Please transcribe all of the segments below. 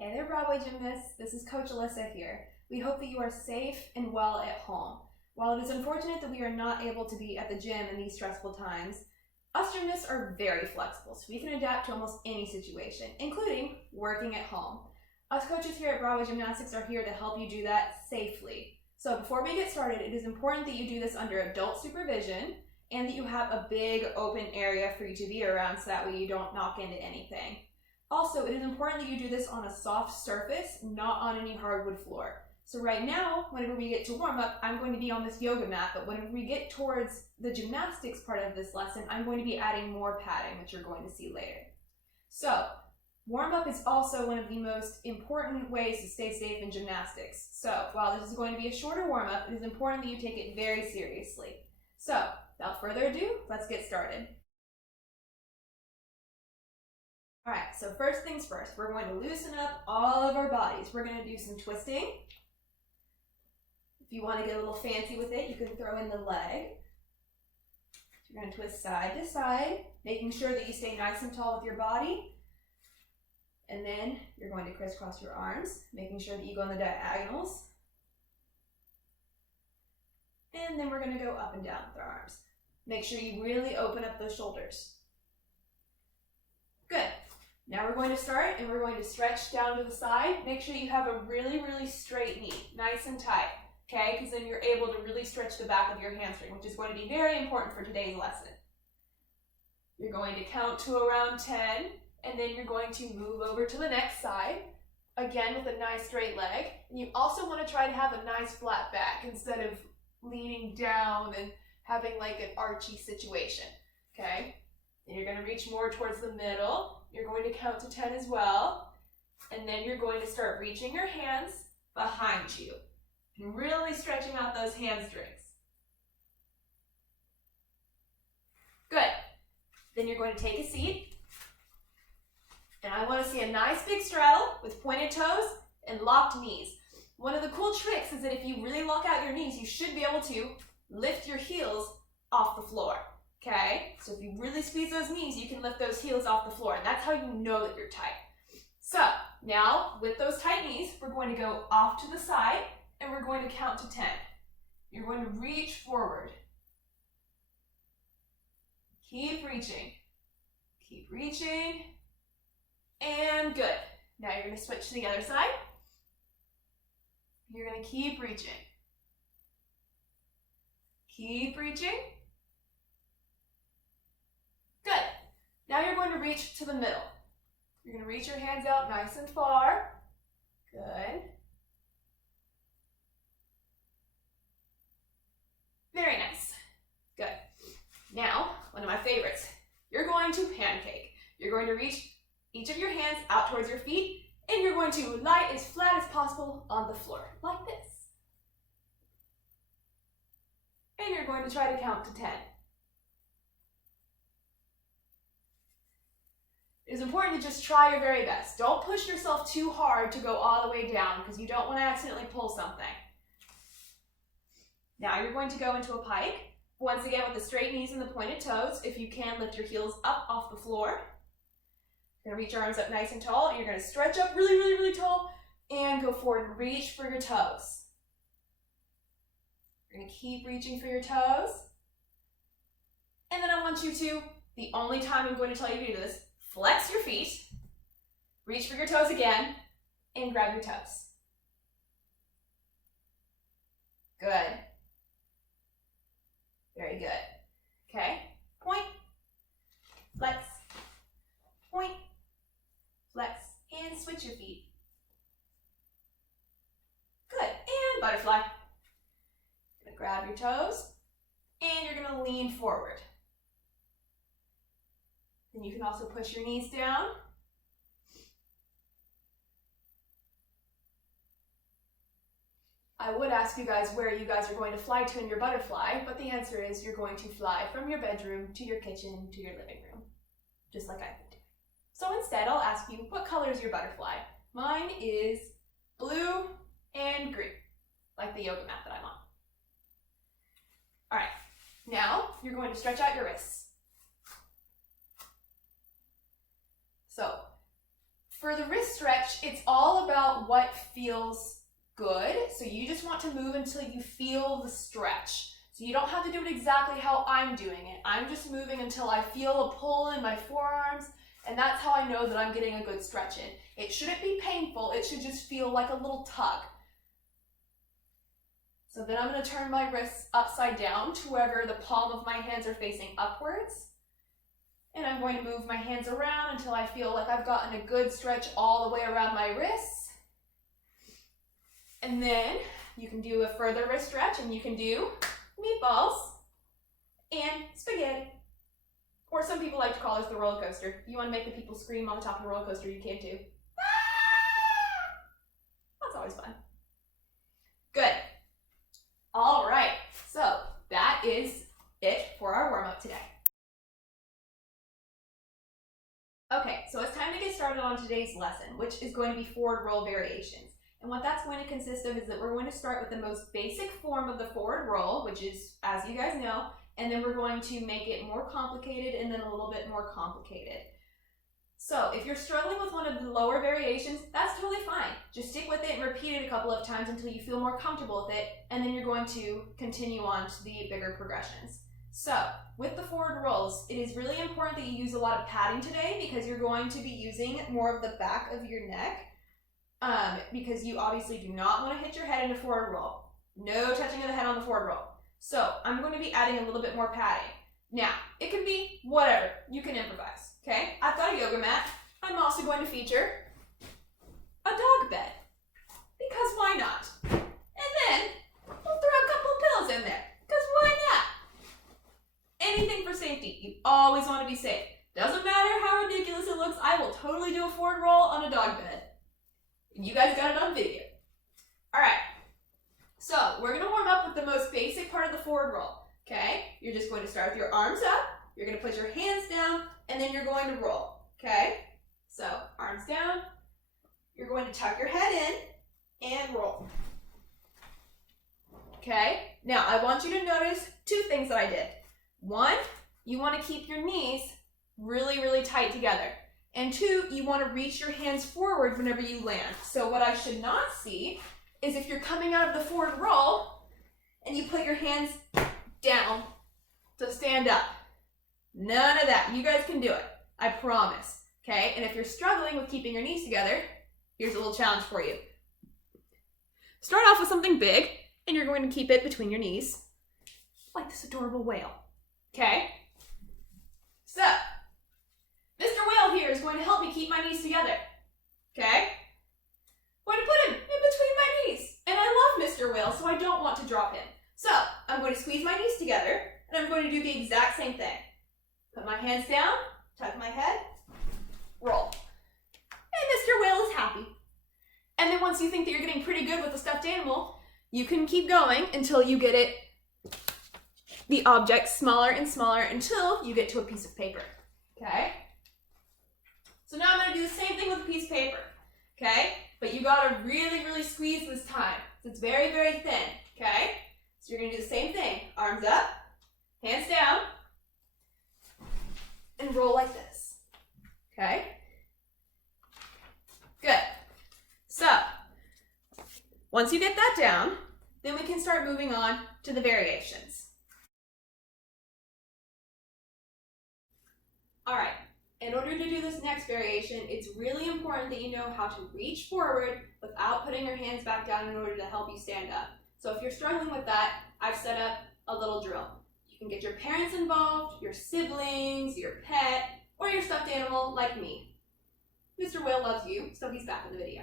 Hey there, Broadway gymnasts. This is Coach Alyssa here. We hope that you are safe and well at home. While it is unfortunate that we are not able to be at the gym in these stressful times, us gymnasts are very flexible, so we can adapt to almost any situation, including working at home. Us coaches here at Broadway Gymnastics are here to help you do that safely. So before we get started, it is important that you do this under adult supervision and that you have a big open area for you to be around so that way you don't knock into anything. Also, it is important that you do this on a soft surface, not on any hardwood floor. So right now, whenever we get to warm up, I'm going to be on this yoga mat, but whenever we get towards the gymnastics part of this lesson, I'm going to be adding more padding, which you're going to see later. So, warm up is also one of the most important ways to stay safe in gymnastics. So, while this is going to be a shorter warm up, it is important that you take it very seriously. So, without further ado, let's get started. All right, so first things first, we're going to loosen up all of our bodies. We're going to do some twisting. If you want to get a little fancy with it, you can throw in the leg. You're going to twist side to side, making sure that you stay nice and tall with your body. And then you're going to crisscross your arms, making sure that you go on the diagonals. And then we're going to go up and down with our arms. Make sure you really open up those shoulders. Good. Now we're going to start and we're going to stretch down to the side. Make sure you have a really, really straight knee, nice and tight, okay? Because then you're able to really stretch the back of your hamstring, which is going to be very important for today's lesson. You're going to count to around 10, and then you're going to move over to the next side, again with a nice straight leg. And you also want to try to have a nice flat back instead of leaning down and having like an archy situation, okay? And you're going to reach more towards the middle. You're going to count to 10 as well. And then you're going to start reaching your hands behind you and really stretching out those hamstrings. Good. Then you're going to take a seat. And I want to see a nice big straddle with pointed toes and locked knees. One of the cool tricks is that if you really lock out your knees, you should be able to lift your heels off the floor. Okay, so if you really squeeze those knees, you can lift those heels off the floor, and that's how you know that you're tight. So, now, with those tight knees, we're going to go off to the side, and we're going to count to 10. You're going to reach forward. Keep reaching. Keep reaching. And good. Now you're going to switch to the other side. You're going to keep reaching. Keep reaching. Good. Now you're going to reach to the middle. You're going to reach your hands out nice and far. Good. Very nice. Good. Now, one of my favorites. You're going to pancake. You're going to reach each of your hands out towards your feet, and you're going to lie as flat as possible on the floor, like this. And you're going to try to count to 10. It is important to just try your very best. Don't push yourself too hard to go all the way down because you don't want to accidentally pull something. Now you're going to go into a pike. Once again with the straight knees and the pointed toes. If you can, lift your heels up off the floor. You're going to reach your arms up nice and tall. And you're going to stretch up really, really, really tall and go forward and reach for your toes. You're going to keep reaching for your toes. And then I want you to, the only time I'm going to tell you to do this, flex your feet, reach for your toes again, and grab your toes. Good. Very good. Okay, point, flex, point, flex, and switch your feet. Good, and butterfly. You're gonna grab your toes, and you're gonna lean forward. Then you can also push your knees down. I would ask you guys where you guys are going to fly to in your butterfly, but the answer is you're going to fly from your bedroom to your kitchen to your living room, just like I've been doing. So instead, I'll ask you, what color is your butterfly? Mine is blue and green, like the yoga mat that I'm on. All right, now you're going to stretch out your wrists. So for the wrist stretch, stretch, it's all about what feels good. So you just want to move until you feel the stretch. So you don't have to do it exactly how I'm doing it. I'm just moving until I feel a pull in my forearms, and that's how I know that I'm getting a good stretch in. It shouldn't be painful, it should just feel like a little tug. So then I'm going to turn my wrists upside down to wherever the palm of my hands are facing upwards. And I'm going to move my hands around until I feel like I've gotten a good stretch all the way around my wrists. And then you can do a further wrist stretch, and you can do meatballs and spaghetti. Or some people like to call this the roller coaster. If you want to make the people scream on the top of the roller coaster, you can too. Ah! That's always fun. Good. All right, so that is it for our warm-up today. Okay, so it's time to get started on today's lesson, which is going to be forward roll variations. And what that's going to consist of is that we're going to start with the most basic form of the forward roll, which is, as you guys know, and then we're going to make it more complicated and then a little bit more complicated. So if you're struggling with one of the lower variations, that's totally fine. Just stick with it and repeat it a couple of times until you feel more comfortable with it, and then you're going to continue on to the bigger progressions. So with the forward rolls, it is really important that you use a lot of padding today because you're going to be using more of the back of your neck because you obviously do not want to hit your head in a forward roll. No touching of the head on the forward roll. So I'm going to be adding a little bit more padding. Now, it can be whatever. You can improvise, okay? I've got a yoga mat. I'm also going to feature a dog bed because why not? And then we'll throw a couple pillows in there because why not? Anything for safety. You always want to be safe. Doesn't matter how ridiculous it looks, I will totally do a forward roll on a dog bed. And you guys got it on video. All right. So we're going to warm up with the most basic part of the forward roll. Okay? You're just going to start with your arms up. You're going to put your hands down, and then you're going to roll. Okay? So arms down. You're going to tuck your head in and roll. Okay? Now I want you to notice two things that I did. One, you want to keep your knees really, really tight together. And two, you want to reach your hands forward whenever you land. So what I should not see is if you're coming out of the forward roll and you put your hands down to stand up. None of that. You guys can do it. I promise. Okay? And if you're struggling with keeping your knees together, here's a little challenge for you. Start off with something big, and you're going to keep it between your knees, like this adorable whale. Okay? So, Mr. Whale here is going to help me keep my knees together. Okay? I'm going to put him in between my knees. And I love Mr. Whale, so I don't want to drop him. So, I'm going to squeeze my knees together, and I'm going to do the exact same thing. Put my hands down, tuck my head, roll. And Mr. Whale is happy. And then once you think that you're getting pretty good with the stuffed animal, you can keep going until you get it, the object, smaller and smaller until you get to a piece of paper. Okay? So now I'm going to do the same thing with a piece of paper. Okay? But you got to really, really squeeze this time. It's very, very thin. Okay? So you're going to do the same thing. Arms up, hands down, and roll like this. Okay? Good. So, once you get that down, then we can start moving on to the variations. All right, in order to do this next variation, it's really important that you know how to reach forward without putting your hands back down in order to help you stand up. So if you're struggling with that, I've set up a little drill. You can get your parents involved, your siblings, your pet, or your stuffed animal like me. Mr. Whale loves you, so he's back in the video.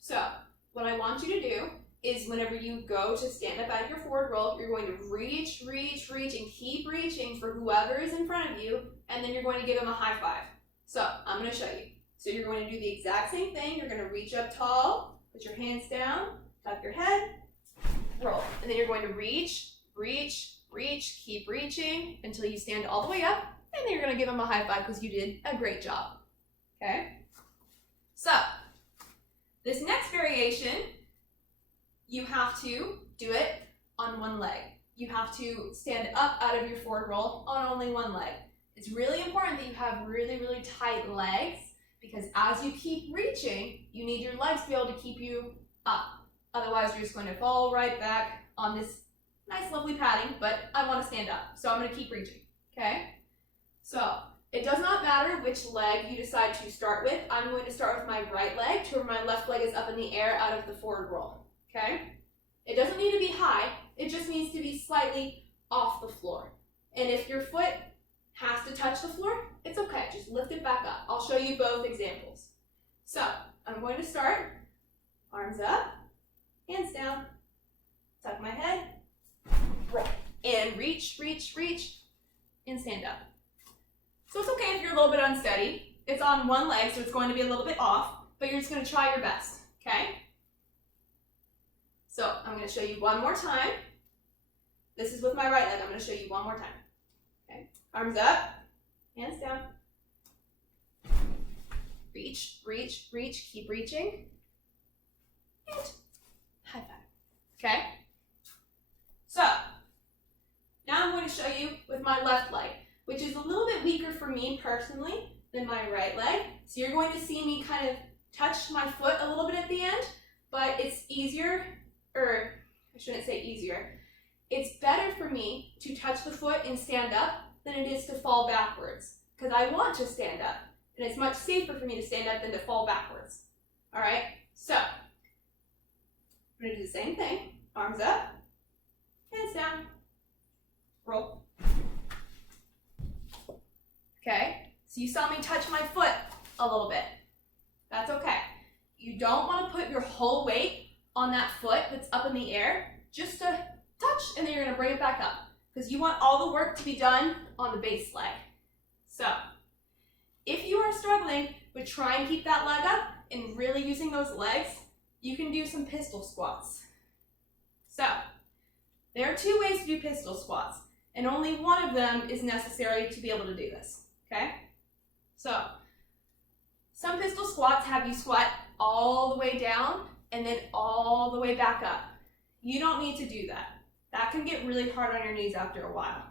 So what I want you to do is whenever you go to stand up out of your forward roll, you're going to reach, reach, reach, and keep reaching for whoever is in front of you, and then you're going to give them a high five. So I'm going to show you. So you're going to do the exact same thing. You're going to reach up tall, put your hands down, tuck your head, roll. And then you're going to reach, reach, reach, keep reaching until you stand all the way up, and then you're going to give them a high five because you did a great job. Okay? So this next variation, you have to do it on one leg. You have to stand up out of your forward roll on only one leg. It's really important that you have really, really tight legs because as you keep reaching, you need your legs to be able to keep you up. Otherwise, you're just going to fall right back on this nice, lovely padding, but I want to stand up, so I'm going to keep reaching, okay? So, it does not matter which leg you decide to start with. I'm going to start with my right leg to where my left leg is up in the air out of the forward roll, okay? It doesn't need to be high, it just needs to be slightly off the floor. And if your foot has to touch the floor, it's okay, just lift it back up. I'll show you both examples. So, I'm going to start, arms up, hands down, tuck my head, roll, and reach, reach, reach, and stand up. So it's okay if you're a little bit unsteady. It's on one leg, so it's going to be a little bit off, but you're just going to try your best, okay? So I'm going to show you one more time. This is with my right leg. I'm going to show you one more time. Okay, arms up, hands down. Reach, reach, reach, keep reaching. And high five. Okay? So, now I'm going to show you with my left leg, which is a little bit weaker for me personally than my right leg. So you're going to see me kind of touch my foot a little bit at the end, but it's easier, or I shouldn't say easier. It's better for me to touch the foot and stand up than it is to fall backwards, because I want to stand up, and it's much safer for me to stand up than to fall backwards. All right, so I'm going to do the same thing. Arms up, hands down, roll. Okay, so you saw me touch my foot a little bit. That's okay. You don't want to put your whole weight on that foot that's up in the air, just to touch, and then you're going to bring it back up, because you want all the work to be done on the base leg. So, if you are struggling with trying to keep that leg up and really using those legs, you can do some pistol squats. So, there are two ways to do pistol squats, and only one of them is necessary to be able to do this, okay? So, some pistol squats have you squat all the way down and then all the way back up. You don't need to do that. That can get really hard on your knees after a while.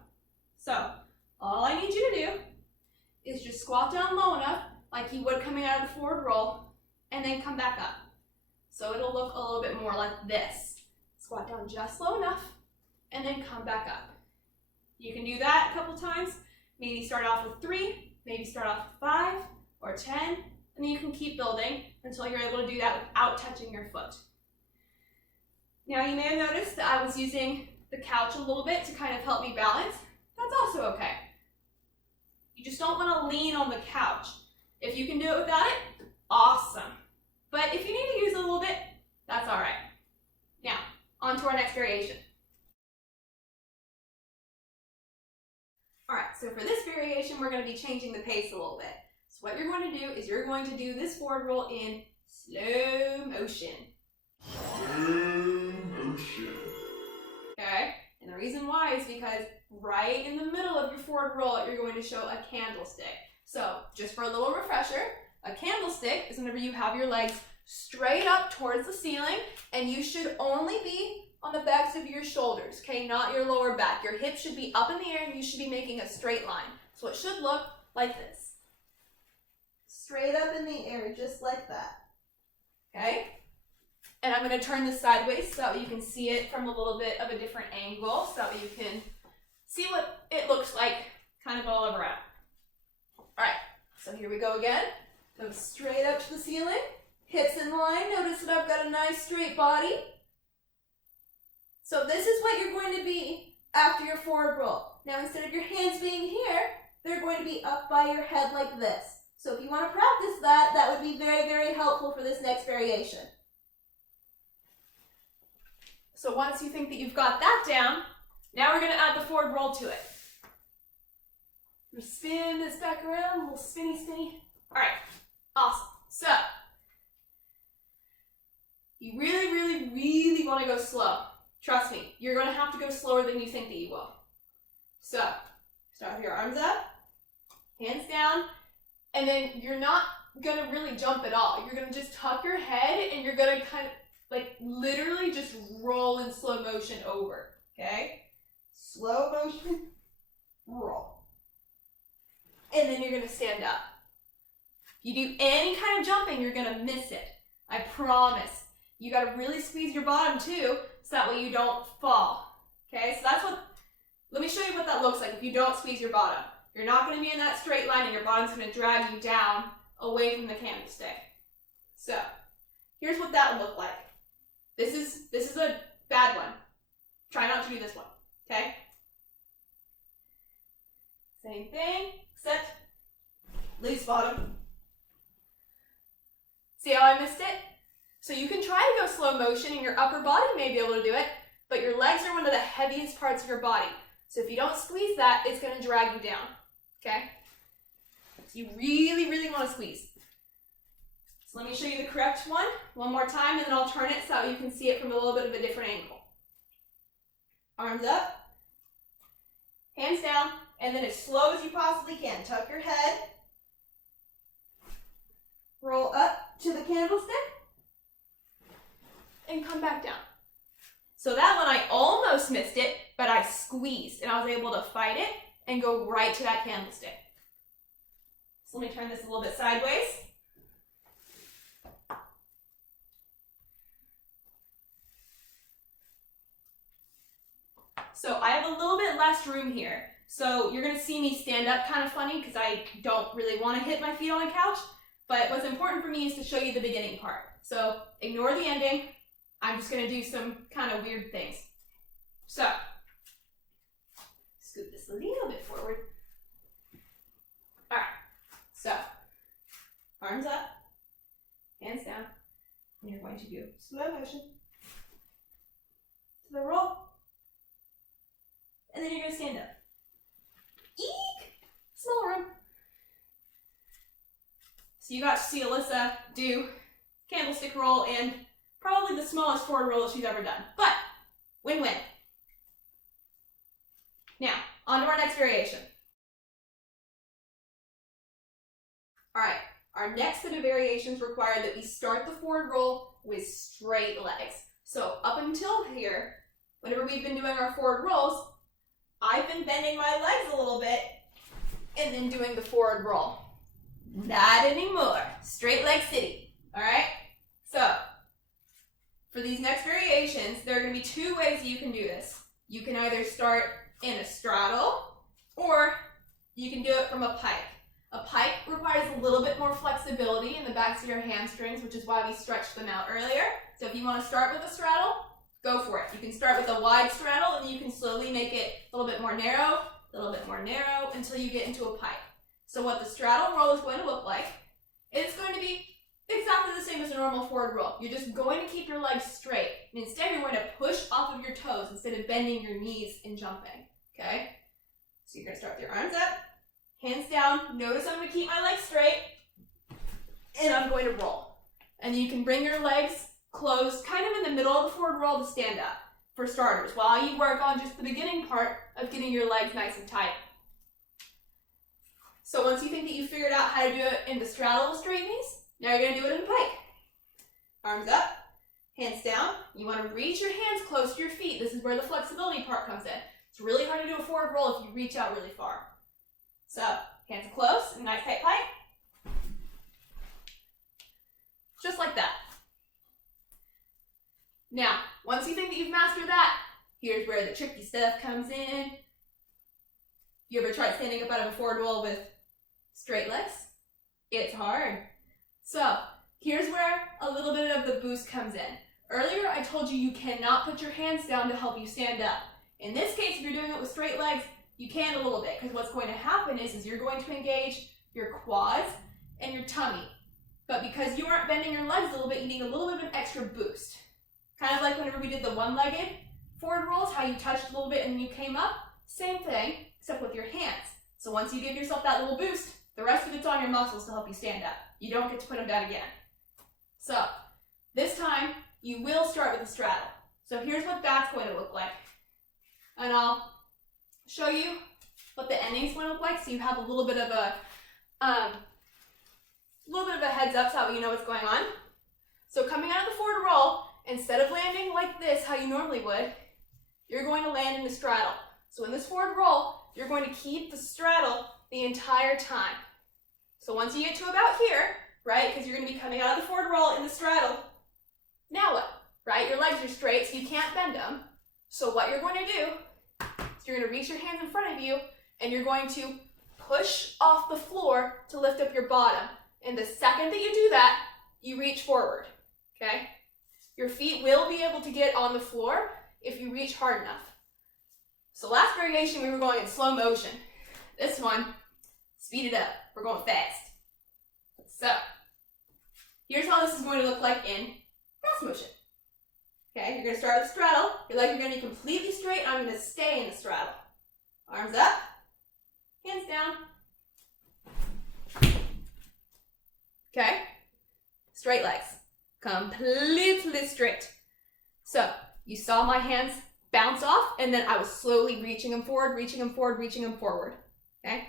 So, all I need you to do is just squat down low enough, like you would coming out of the forward roll, and then come back up. So it'll look a little bit more like this. Squat down just low enough, and then come back up. You can do that a couple times. Maybe start off with 3, maybe start off with 5 or 10, and then you can keep building until you're able to do that without touching your foot. Now you may have noticed that I was using the couch a little bit to kind of help me balance. That's also okay. You just don't want to lean on the couch. If you can do it without it, awesome. But if you need to use it a little bit, that's all right. Now, on to our next variation. All right, so for this variation, we're going to be changing the pace a little bit. So what you're going to do is you're going to do this forward roll in slow motion. Okay, and the reason why is because right in the middle of your forward roll, you're going to show a candlestick. So just for a little refresher, a candlestick is whenever you have your legs straight up towards the ceiling, and you should only be on the backs of your shoulders, okay, not your lower back. Your hips should be up in the air, and you should be making a straight line. So it should look like this. Straight up in the air, just like that, okay? And I'm going to turn this sideways so that you can see it from a little bit of a different angle, so that you can see what it looks like kind of all around. All right, so here we go again. Go straight up to the ceiling, hips in line. Notice that I've got a nice straight body. So this is what you're going to be after your forward roll. Now instead of your hands being here, they're going to be up by your head like this. So if you want to practice that, that would be very, very helpful for this next variation. So once you think that you've got that down, now we're going to add the forward roll to it. We'll spin this back around, a little spinny, spinny. All right, awesome. So, you really, really, really want to go slow. Trust me, you're going to have to go slower than you think that you will. So, start with your arms up, hands down, and then you're not going to really jump at all. You're going to just tuck your head, and you're going to kind of like literally just roll in slow motion over, okay? Slow motion, roll. And then you're going to stand up. You do any kind of jumping, you're gonna miss it. I promise. You gotta really squeeze your bottom too, so that way you don't fall. Okay, so let me show you what that looks like if you don't squeeze your bottom. You're not gonna be in that straight line and your bottom's gonna drag you down away from the candlestick. So, here's what that would look like. This is a bad one. Try not to do this one, okay? Same thing, except loose bottom. See how I missed it? So you can try to go slow motion and your upper body may be able to do it, but your legs are one of the heaviest parts of your body. So if you don't squeeze that, it's gonna drag you down, okay? So you really, really wanna squeeze. So let me show you the correct one more time, and then I'll turn it so you can see it from a little bit of a different angle. Arms up, hands down, and then as slow as you possibly can. Tuck your head, roll up to the candlestick, and come back down. So that one, I almost missed it, but I squeezed, and I was able to fight it and go right to that candlestick. So let me turn this a little bit sideways. So I have a little bit less room here. So you're gonna see me stand up kind of funny because I don't really want to hit my feet on a couch. But what's important for me is to show you the beginning part. So ignore the ending. I'm just gonna do some kind of weird things. So, scoot this a little bit forward. All right, so arms up, hands down, and you're going to do slow motion to the roll. And then you're gonna stand up. Eek! Small room. So you got to see Alyssa do candlestick roll and probably the smallest forward roll she's ever done. But, win-win. Now, on to our next variation. All right, our next set of variations require that we start the forward roll with straight legs. So up until here, whenever we've been doing our forward rolls, I've been bending my legs a little bit and then doing the forward roll. Not anymore. Straight leg city. All right? So, for these next variations, there are going to be two ways you can do this. You can either start in a straddle, or you can do it from a pike. A pike requires a little bit more flexibility in the backs of your hamstrings, which is why we stretched them out earlier. So if you want to start with a straddle, go for it. You can start with a wide straddle, and you can slowly make it a little bit more narrow, until you get into a pike. So what the straddle roll is going to look like, it's going to be exactly the same as a normal forward roll. You're just going to keep your legs straight, and instead you're going to push off of your toes instead of bending your knees and jumping, okay? So you're going to start with your arms up, hands down. Notice I'm going to keep my legs straight, and I'm going to roll. And you can bring your legs closed kind of in the middle of the forward roll to stand up for starters, while you work on just the beginning part of getting your legs nice and tight. So once you think that you figured out how to do it in the straddle with straight knees, now you're going to do it in the pike. Arms up, hands down. You want to reach your hands close to your feet. This is where the flexibility part comes in. It's really hard to do a forward roll if you reach out really far. So, hands close, nice tight pike. Just like that. Now, once you think that you've mastered that, here's where the tricky stuff comes in. You ever tried standing up out of a forward roll with straight legs? It's hard. So, here's where a little bit of the boost comes in. Earlier, I told you you cannot put your hands down to help you stand up. In this case, if you're doing it with straight legs, you can a little bit, because what's going to happen is you're going to engage your quads and your tummy. But because you aren't bending your legs a little bit, you need a little bit of an extra boost. Kind of like whenever we did the one-legged forward rolls, how you touched a little bit and you came up. Same thing, except with your hands. So once you give yourself that little boost, the rest of it's on your muscles to help you stand up. You don't get to put them down again. So, this time, you will start with a straddle. So here's what that's going to look like. And I'll show you what the ending's going to look like so you have a little bit of a heads up so you know what's going on. So coming out of the forward roll, instead of landing like this, how you normally would, you're going to land in the straddle. So in this forward roll, you're going to keep the straddle the entire time. So once you get to about here, right, because you're going to be coming out of the forward roll in the straddle, now what, right? Your legs are straight, so you can't bend them. So what you're going to do is you're going to reach your hands in front of you, and you're going to push off the floor to lift up your bottom. And the second that you do that, you reach forward, okay? Your feet will be able to get on the floor if you reach hard enough. So last variation, we were going in slow motion. This one, speed it up. We're going fast. So here's how this is going to look like in fast motion. Okay, you're going to start with straddle. Your legs are going to be completely straight. I'm going to stay in the straddle. Arms up, hands down. Okay, straight legs, completely straight. So you saw my hands bounce off, and then I was slowly reaching them forward, reaching them forward, reaching them forward. Okay.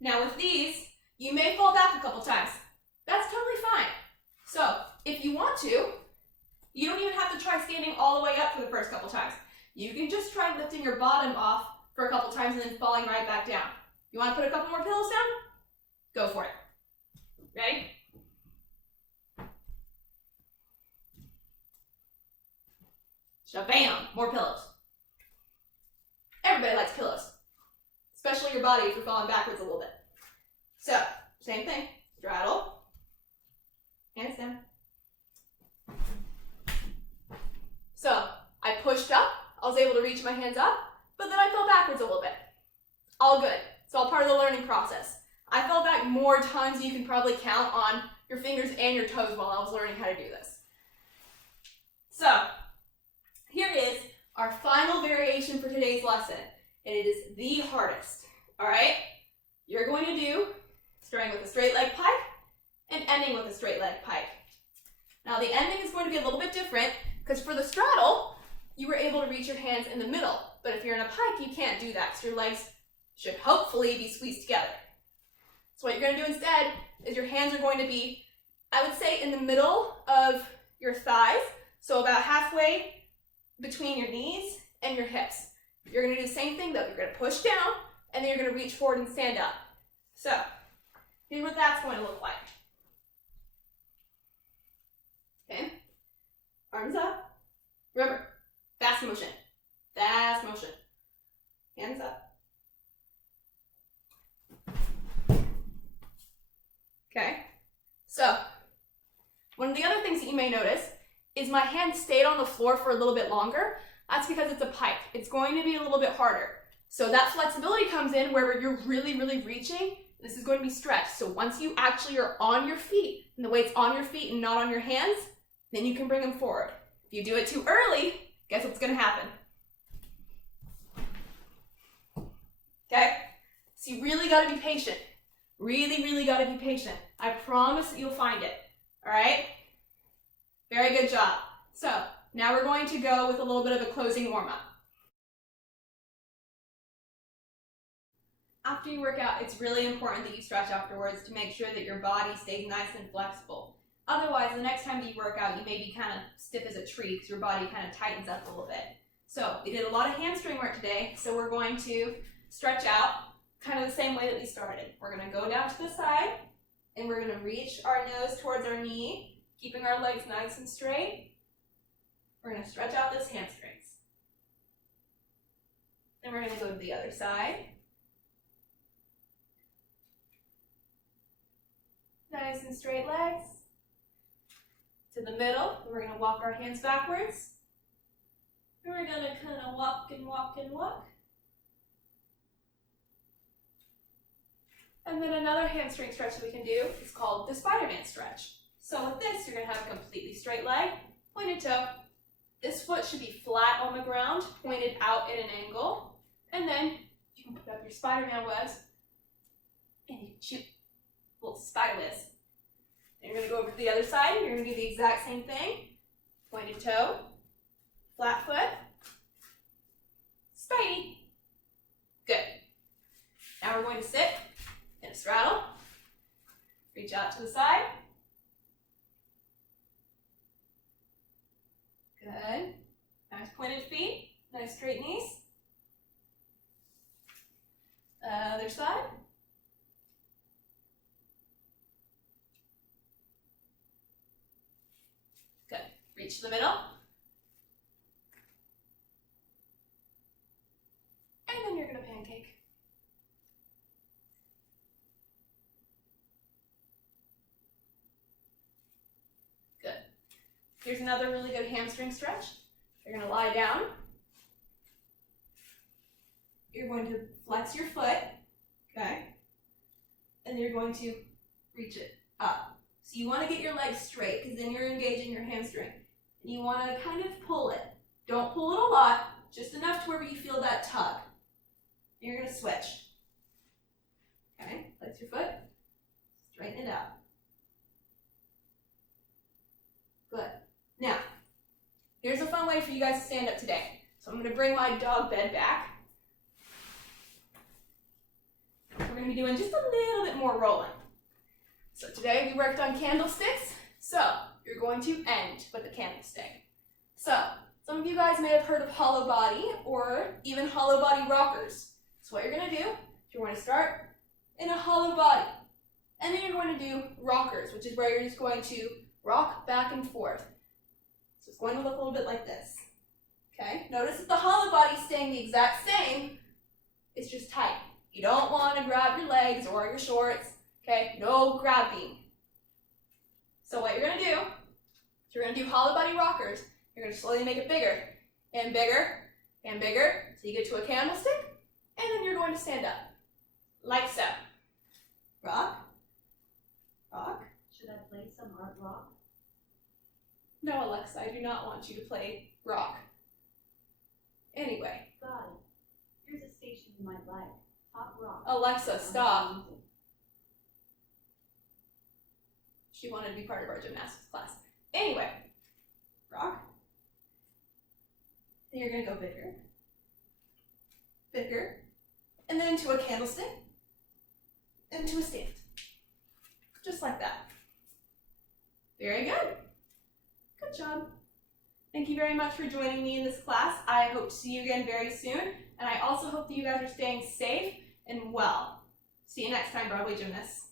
Now with these, you may fall back a couple times. That's totally fine. So if you want to, you don't even have to try standing all the way up for the first couple times. You can just try lifting your bottom off for a couple times and then falling right back down. You want to put a couple more pillows down? Go for it. Ready? Shabam! More pillows. Everybody likes pillows, especially your body if you're falling backwards a little bit. So, same thing. Straddle. Hands down. So, I pushed up. I was able to reach my hands up, but then I fell backwards a little bit. All good. It's all part of the learning process. I fell back more times than you can probably count on your fingers and your toes while I was learning how to do this. So, here is our final variation for today's lesson, and it is the hardest. All right? You're going to do starting with a straight leg pike and ending with a straight leg pike. Now, the ending is going to be a little bit different because for the straddle, you were able to reach your hands in the middle, but if you're in a pike, you can't do that because your legs should hopefully be squeezed together. So what you're going to do instead is your hands are going to be, I would say, in the middle of your thighs, so about halfway between your knees and your hips. You're going to do the same thing though. You're going to push down and then you're going to reach forward and stand up. So here's what that's going to look like. Okay, arms up. Remember, fast motion. Fast motion. Hands up. Okay, so one of the other things that you may notice is my hand stayed on the floor for a little bit longer. That's because it's a pike. It's going to be a little bit harder. So that flexibility comes in where you're really, really reaching. This is going to be stretched. So once you actually are on your feet, and the weight's on your feet and not on your hands, then you can bring them forward. If you do it too early, guess what's going to happen? Okay, so you really got to be patient. Really, really got to be patient. I promise that you'll find it. All right? Very good job. So now we're going to go with a little bit of a closing warm-up. After you work out, it's really important that you stretch afterwards to make sure that your body stays nice and flexible. Otherwise, the next time that you work out, you may be kind of stiff as a tree because your body kind of tightens up a little bit. So we did a lot of hamstring work today, so we're going to stretch out kind of the same way that we started. We're going to go down to the side, and we're going to reach our nose towards our knee, keeping our legs nice and straight. We're going to stretch out those hamstrings. Then we're going to go to the other side. Nice and straight legs. To the middle, and we're going to walk our hands backwards. And we're going to kind of walk and walk and walk. And then another hamstring stretch that we can do is called the Spider-Man stretch. So with this, you're going to have a completely straight leg, pointed toe. This foot should be flat on the ground, pointed out at an angle. And then you can put up your Spider-Man webs and you can shoot little spider webs. And you're going to go over to the other side, and you're going to do the exact same thing. Pointed toe, flat foot, Spidey. Good. Now we're going to sit in a straddle. Reach out to the side. Good. Nice pointed feet, nice straight knees. Other side. Reach to the middle. And then you're going to pancake. Good. Here's another really good hamstring stretch. You're going to lie down. You're going to flex your foot, okay? And you're going to reach it up. So you want to get your legs straight because then you're engaging your hamstring. And you want to kind of pull it. Don't pull it a lot, just enough to where you feel that tug. You're going to switch. Okay, flex your foot, straighten it out. Good. Now, here's a fun way for you guys to stand up today. So I'm going to bring my dog bed back. We're going to be doing just a little bit more rolling. So today we worked on candlesticks. So you're going to end with a candlestick. So some of you guys may have heard of hollow body or even hollow body rockers. So what you're going to do, you're going to start in a hollow body. And then you're going to do rockers, which is where you're just going to rock back and forth. So it's going to look a little bit like this. Okay, notice that the hollow body is staying the exact same. It's just tight. You don't want to grab your legs or your shorts. Okay, no grabbing. So what you're going to do, is you're going to do hollow body rockers. You're going to slowly make it bigger and bigger and bigger so you get to a candlestick, and then you're going to stand up like so. Rock, rock. Should I play some art rock? No, Alexa, I do not want you to play rock. Anyway. Got it. Here's a station in my life. Pop rock. Alexa, stop. She wanted to be part of our gymnastics class. Anyway, rock. Then you're going to go bigger, bigger, and then to a candlestick, and to a stand. Just like that. Very good. Good job. Thank you very much for joining me in this class. I hope to see you again very soon, and I also hope that you guys are staying safe and well. See you next time, Broadway Gymnasts.